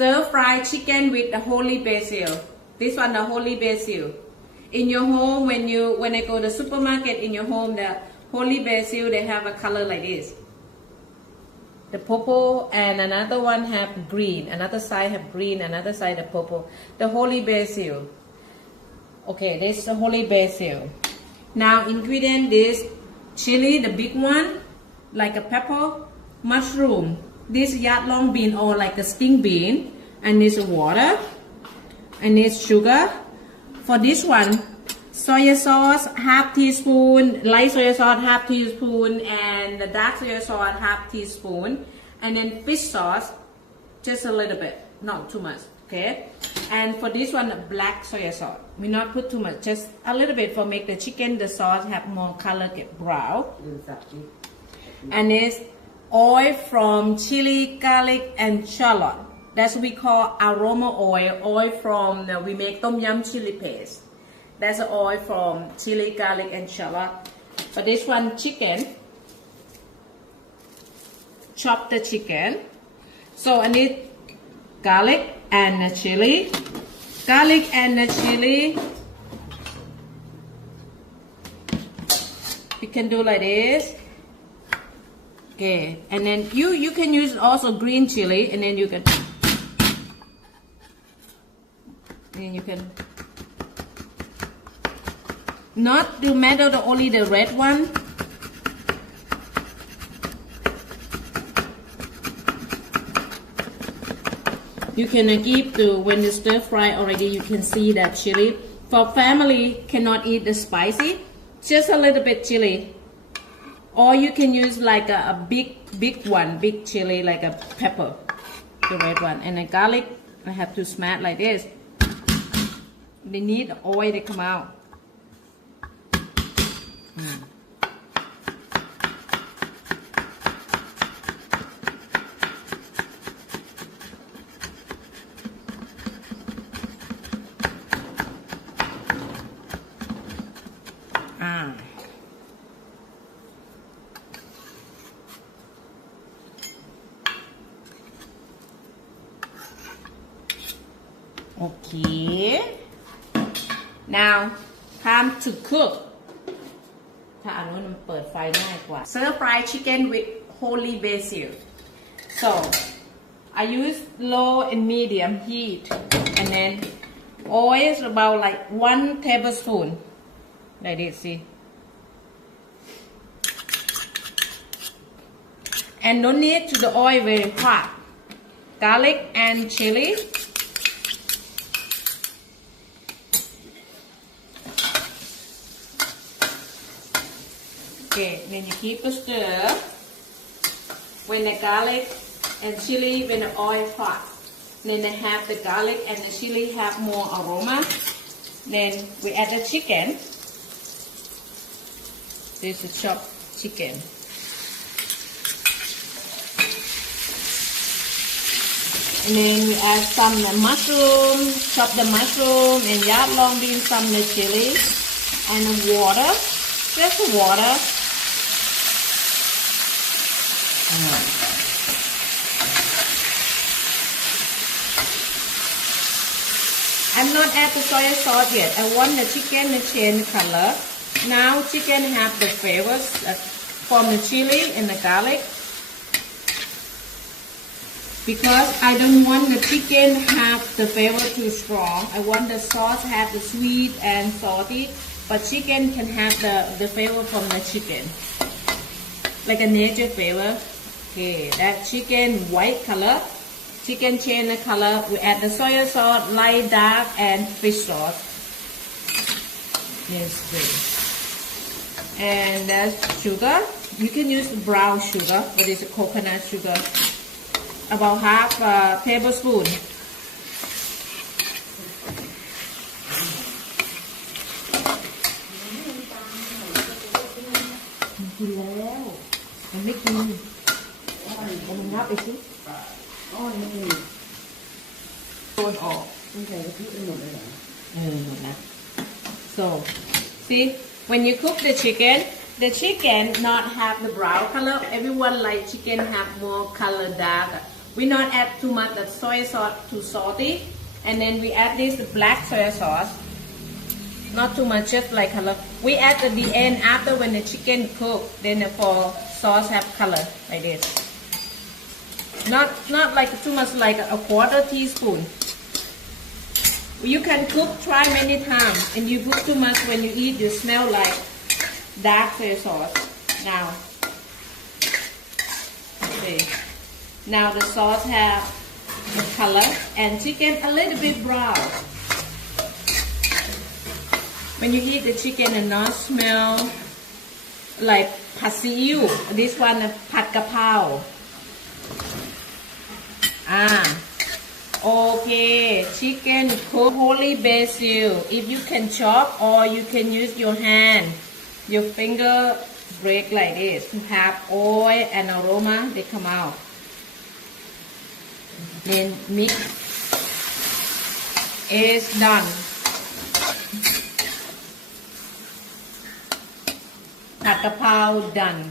stir fry chicken with the holy basil. This one, the holy basil. In your home, when I go to the supermarket in your home, the holy basil, they have a color like this. The purple and another one have green. Another side have green, another side have purple. The holy basil. Okay, this is the holy basil. Now ingredient is chili, the big one, like a pepper, mushroom. This yard long bean or like a sting bean, and this water, and this sugar. For this one, soy sauce half teaspoon, light soy sauce half teaspoon, and the dark soy sauce half teaspoon, and then fish sauce just a little bit, not too much. Okay, and for this one, black soy sauce. We not put too much, just a little bit for make the chicken, the sauce have more color, get brown. And this oil from chili, garlic, and shallot. That's what we call aroma oil. Oil from we make tom yum chili paste. That's the oil from chili, garlic, and shallot. For this one, chicken. Chop the chicken. So I need garlic and the chili. Garlic and the chili. You can do like this. Okay, and then you can use also green chili, and then you can not do matter the only the red one. You can keep the when you stir fry already. You can see that chili. For family cannot eat the spicy, just a little bit chili. Or you can use like a big one, big chili, like a pepper, the red one. And the garlic, I have to smash like this. They need oil to come out. Okay. Now, time to cook. ถ้าอันนู้นมันเปิดไฟง่ายกว่า Stir fry chicken with holy basil. So, I use low and medium heat, and then oil is about like 1 tablespoon. Like this, see. And don't need to the oil very hot. Garlic and chili. Okay, then you keep the stir. When the garlic and chili, when the oil hot, then they have the garlic and the chili have more aroma. Then we add the chicken. This is chopped chicken. And then we add some mushroom, chop the mushroom, and yard long bean, some the chili, and the water, just the water. I'm not add the soy sauce yet. I want the chicken to change color. Now chicken have the flavors from the chili and the garlic. Because I don't want the chicken have the flavor too strong. I want the sauce have the sweet and salty. But chicken can have the flavor from the chicken. Like a nature flavor. Okay, that chicken white color. Chicken change the color. We add the soy sauce, light, dark, and fish sauce. Yes, great. And that's sugar. You can use brown sugar, but it's a coconut sugar. About half a tablespoon. กินแล้วมันไม่กินมันงับไปสิอ้อนนี่โดนออกต้องใส่กะทิไปหมดเลยเหรอหมดนะ so see when you cook the chicken not have the brown color everyone like chicken have more color dark We not add too much the soy sauce, too salty. And then we add this black soy sauce. Not too much, just like color. We add at the end after when the chicken cook. Then for sauce have color like this. Not like too much, like a quarter teaspoon. You can cook, try many times, and you put too much when you eat, you smell like dark soy sauce. Now, okay. Now the sauce have the color and chicken a little bit brown. When you eat the chicken and not smell like pad see ew. This one Pad Krapao. Okay, chicken cooked holy basil. If you can chop or you can use your hand, your finger break like this to have oil and aroma, they come out. Then mix. Is done. Pad Krapao done.